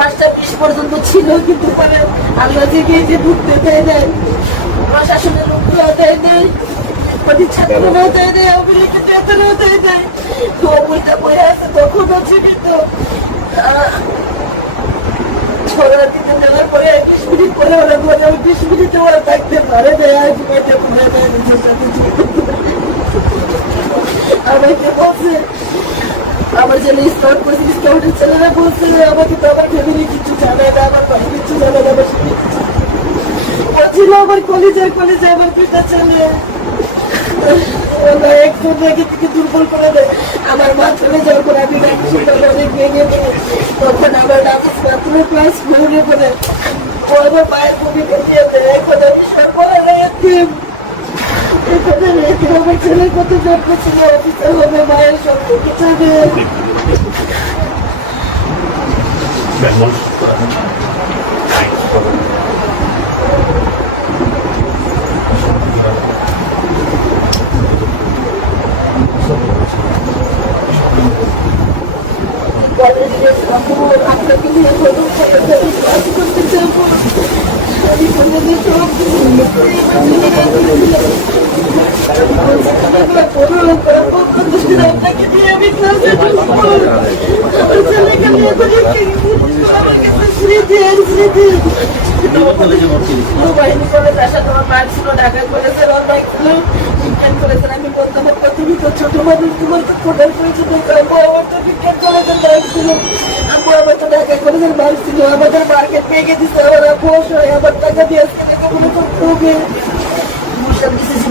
পাঁচটা বিশ পর্যন্ত ছিল কিন্তু পরে আল্লাহ থেকে যে ঢুকতে দেয় দেয় প্রশাসনের লোকগুলো দেয় দেয় প্রতিষ্ঠানগুলো দেয় দেয় অভিযোগ বেতনও দেয় দেয় তো বইটা বয়ে আছে তখনও জীবিত। আহ, ছড়া দিতে দেওয়ার পরে বিশ মিনিট পরে ওরা ঘরে বিশ মিনিটে ওরা থাকতে পারে দেয় আর ঘুমাইতে দেয় নিজের সাথে আমাকে বলছে আমার ছেলে স্কাউট করছে স্কাউটের ছেলেরা বলছে, আমাকে তো আমার ফ্যামিলি কিছু জানায় না আমার বাড়ি কিছু জানায় না আমার। বলছিল আমার কলেজের কলেজে, আমার দুইটা ছেলে দুর্বল করে দেয়। আমার মা চলে যাওয়ার পর আমি ডাক্তার অনেক ভেঙে পড়ে তখন আমার ডাক্তার ক্লাস ফোনে পড়ে ও মায়ের ভূমিকা দিয়ে দেয়। এখন আমি সর্বহারা এতিম এখানে রেখে আমার ছেলে কত যত্ন ছিল অফিসার হবে মায়ের সম্পর্কে যাবে কলেজে যাব আপনাকে নিয়ে প্রথম কলেজে আমি ক্লাস করতে যাব আমি কলেজে সব আপনাকে নিয়ে আমি ক্লাসে ঢুকবো আমার ছেলেকে নিয়ে তো আমার কাছে স্মৃতি আর স্মৃতি বাহিনী কলেজ আসা তোমার মার ছিল ঢাকা কলেজের ওর ভাই ছিল বিজ্ঞান কলেজের তো ছোট তো কোটার করেছে তো বিজ্ঞান কলেজের মার্ক ছিল আমার তো আমাদের মার্কেট ভেঙে দিচ্ছে আমার আব্বু অসহায় আমার টাকা দিয়ে আজকে লেখাপড়া করতে হবে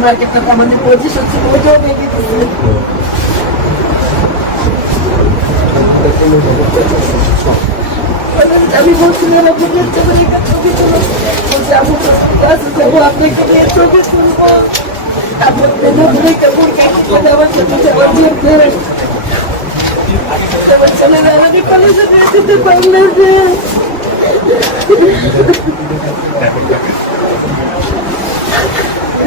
মার্কেটটা আমাদের পজিশন ছিল ওইটাও দিচ্ছে আমি বলছিলাম আপনাদের জন্য একটা ছবি তুলো বলছি আমি যাব আপনাকে নিয়ে ছবি তুলবো। নিয়ে যেতে পারলে যে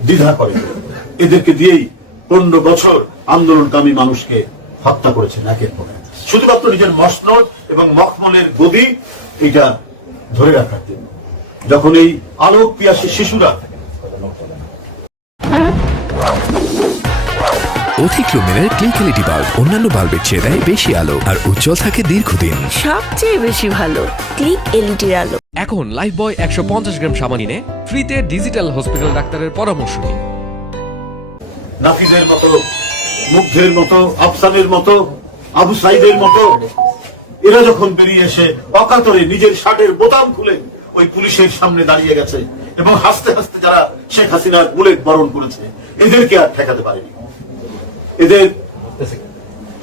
দ্বিধা করে এদেরকে দিয়েই পনেরো বছর আন্দোলনকামী মানুষকে হত্যা করেছেন একের পর। শুধুমাত্র নিজের মসনদ এবং মখমলের গদি এটা ধরে রাখার জন্য যখন এই আলোক পিয়াসী শিশুরা অধিক লুমিনের ক্লিক বাল্ব অন্যান্য বাল্বের চেয়ে দেয় বেশি আলো আর উজ্জ্বল থাকে দীর্ঘদিন। সবচেয়ে বেশি ভালো ক্লিক এলইডির আলো। এখন লাইফ বয় একশো পঞ্চাশ গ্রাম সামানিনে ফ্রিতে ডিজিটাল হসপিটাল ডাক্তারের পরামর্শ নিন। নাফিজের মতো মুগ্ধের মতো আফসানের মতো আবু সাইদের মতো এরা যখন বেরিয়ে এসে অকাতরে নিজের শার্টের বোতাম খুলে ওই পুলিশের সামনে দাঁড়িয়ে গেছে এবং হাসতে হাসতে যারা শেখ হাসিনার বুলেট বরণ করেছে এদেরকে আর ঠেকাতে পারেনি। এদের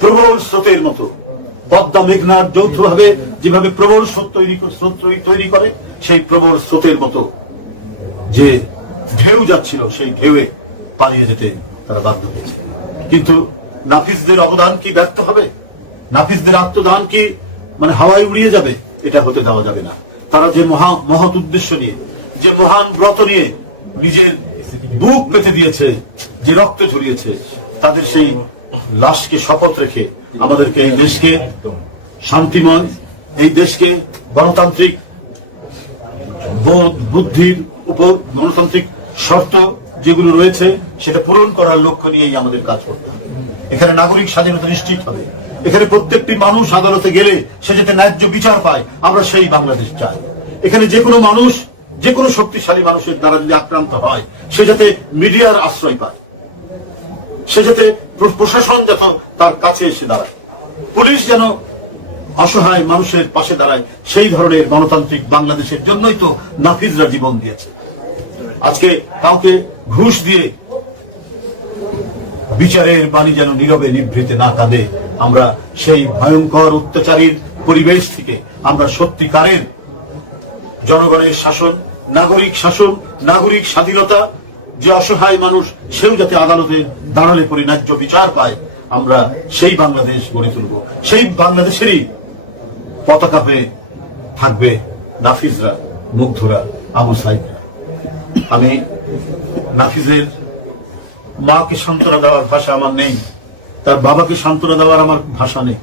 প্রবল স্রোতের মতো। পদ্মা মেঘনার যৌথভাবে যেভাবে প্রবল স্রোত তৈরি স্রোত তৈরি- করে, সেই প্রবল স্রোতের মতো যে ঢেউ যাচ্ছিল, সেই ঢেউয়ে পালিয়ে যেতে তারা বাধ্য হয়েছে। কিন্তু নাফিসদের অবদান কি ব্যর্থ হবে? নাফিসদের আত্মদান কি মানে হাওয়ায় উড়িয়ে যাবে? এটা হতে দেওয়া যাবে না। তারা যে মহা মহৎ উদ্দেশ্য নিয়ে, যে মহান ব্রত নিয়ে নিজের বুক পেতে দিয়েছে, যে রক্ত ঝরিয়েছে, তাদের সেই লাশকে শপথ রেখে আমাদেরকে এই দেশকে শান্তিময়, এই দেশকে গণতান্ত্রিক বুদ্ধির উপর গণতান্ত্রিক শর্ত যেগুলো রয়েছে, সেটা পূরণ করার লক্ষ্য নিয়েই আমাদের কাজ করতে হবে। এখানে নাগরিক স্বাধীনতা নিশ্চিত হবে। এখানে প্রত্যেকটি মানুষ আদালতে গেলে সে যাতে ন্যায্য বিচার পায়, আমরা সেই বাংলাদেশ চাই। এখানে যে কোনো মানুষ যে কোনো শক্তিশালী মানুষের দ্বারা যদি আক্রান্ত হয়, সে যাতে মিডিয়ার আশ্রয় পায়। সে যাতে প্রশাসন যত তার কাছে এসে দাঁড়ায়। পুলিশ যেন অসহায় মানুষের পাশে দাঁড়ায়, সেই ধরনের গণতান্ত্রিক বাংলাদেশের জন্যই তো নাফিজরা জীবন দিয়েছে। আজকে কাউকে ঘুষ দিয়ে বিচারের বাণী যেন নীরবে নিভৃতে না কাঁদে, আমরা সেই ভয়ঙ্কর অত্যাচারীর পরিবেশ থেকে আমরা সত্যিকারের জনগণের শাসন নাগরিক শাসন, নাগরিক স্বাধীনতা, যে অসহায় মানুষ সেও যাতে আদালতে দাঁড়ালে পরে ন্যায্য বিচার পায়, আমরা সেই বাংলাদেশ গড়ে তুলব। সেই বাংলাদেশেরই পতাকা হয়ে থাকবে নাফিজরা মুগ্ধরা, আবু সাইদরা। আমি নাফিজের মাকে সান্ত্বনা দেওয়ার ভাষা আমার নেই, তার বাবাকে সান্ত্বনা দেওয়ার আমার ভাষা নেই।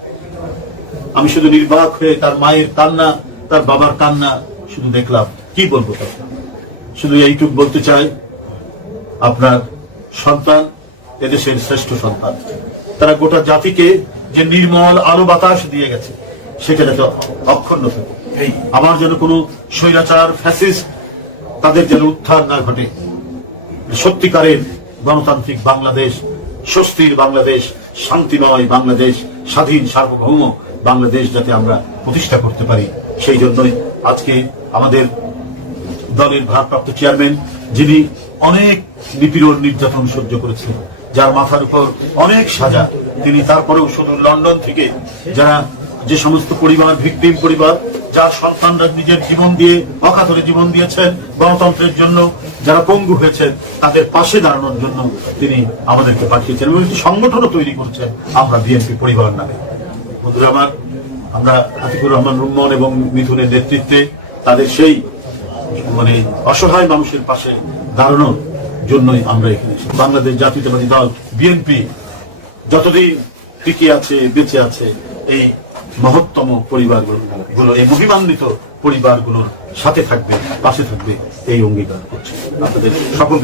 আমি শুধু নির্বাক হয়ে তার মায়ের কান্না, তার বাবার কান্না শুধু দেখলাম। কি বলব শুধু এইটুক বলতে চাই আপনার সন্তান এদেশের শ্রেষ্ঠ সন্তান। তারা গোটা জাতিকে যে নির্মল আলো বাতাস দিয়ে গেছে সেটা যাতে অক্ষুণ্ণ থাকে আমার যেন কোনো স্বৈরাচার ফ্যাসিস্ট তাদের যেন উত্থান না ঘটে সত্যিকারের গণতান্ত্রিক বাংলাদেশ স্বস্তির বাংলাদেশ শান্তিময় বাংলাদেশ স্বাধীন সার্বভৌম বাংলাদেশ যাতে আমরা প্রতিষ্ঠা করতে পারি সেই জন্যই আজকে আমাদের দলের ভারপ্রাপ্ত চেয়ারম্যান, যিনি অনেক নিপীড়ন, নির্যাতন সহ্য করেছেন, যার মাথার উপর অনেক সাজা। তিনি তারপরেও শুধু লন্ডন থেকে যারা যে সমস্ত পরিবার, ভিকটিম পরিবার, যার সন্তানরা নিজের জীবন দিয়ে, অকাতরে জীবন দিয়েছেন, গণতন্ত্রের জন্য যারা পঙ্গু হয়েছেন, তাদের পাশে দাঁড়ানোর জন্য তিনি আমাদেরকে পাঠিয়েছেন এবং একটি সংগঠনও তৈরি করছেন আমরা বিএনপি পরিবার নামে। বন্ধুরা আমার, আমরা আতিকুর রহমান রুম্মন এবং মিথুনের নেতৃত্বে তাদের সেই মানে অসহায় মানুষের পাশে দাঁড়ানোর জন্যই আমরা এখানে বাংলাদেশ জাতীয়তাবাদী দল, বিএনপি, যতদিন টিকে আছে, বেঁচে আছে, এই মহত্তম পরিবারগুলো গুলো এই মহিমান্বিত পরিবারগুলোর সাথে থাকবে, পাশে থাকবে, এই অঙ্গীকার করছে। আপনাদের সকল